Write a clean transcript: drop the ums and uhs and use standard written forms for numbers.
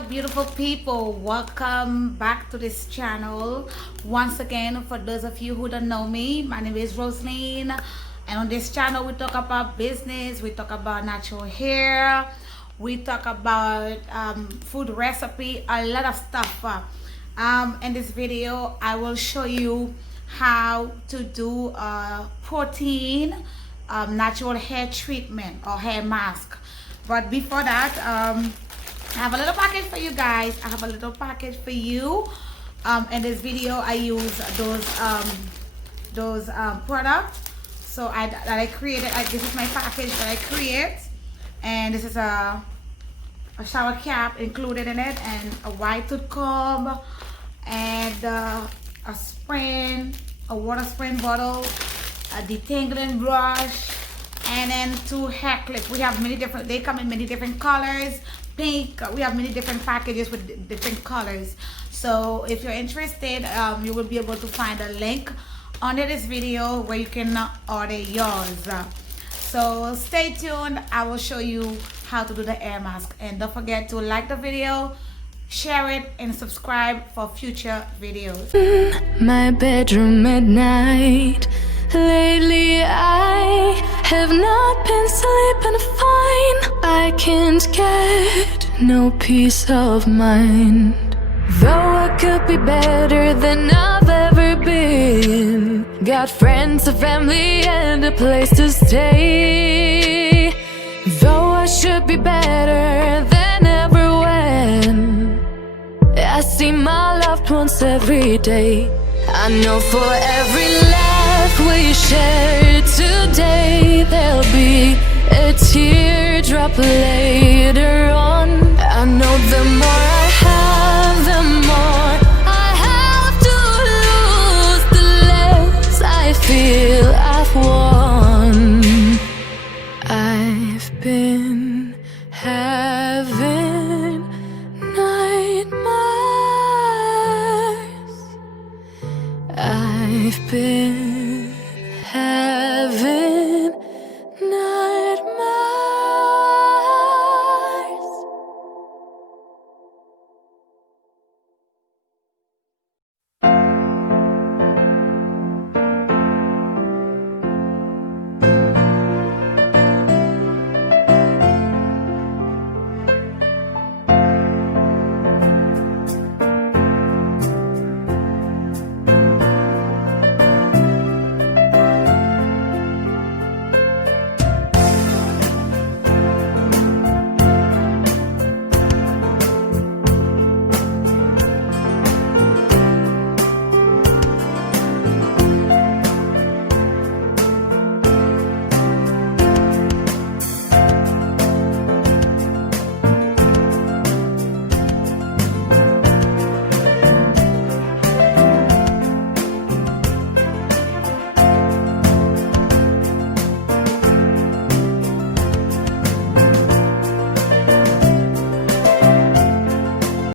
Hello beautiful people, welcome back to this channel. Once again, for those of you who don't know me, my name is Rosaline, and on this channel we talk about business, we talk about natural hair, we talk about food recipe, a lot of stuff. In this video I will show you how to do a protein natural hair treatment or hair mask. But before that, I have a little package for you guys. I have a little package for you. In this video I use those products so that I created. This is my package that I create, and this is a shower cap included in it, and a white tooth comb, and a water spray bottle, a detangling brush, and then 2 hair clips. We have many different, they come in many different colors. Pink, we have many different packages with different colors. So if you're interested, you will be able to find a link under this video where you can order yours. So stay tuned, I will show you how to do the hair mask, and don't forget to like the video, share it, and subscribe for future videos. My bedroom at night. Lately I have not been sleeping fine. I can't get no peace of mind. Though I could be better than I've ever been. Got friends, a family, and a place to stay. Though I should be better than ever when I see my loved ones every day. I know for every laugh we share today, there'll be a teardrop later on. I know the more I have, the more I have to lose, the less I feel I've won. I've been having nightmares. I've been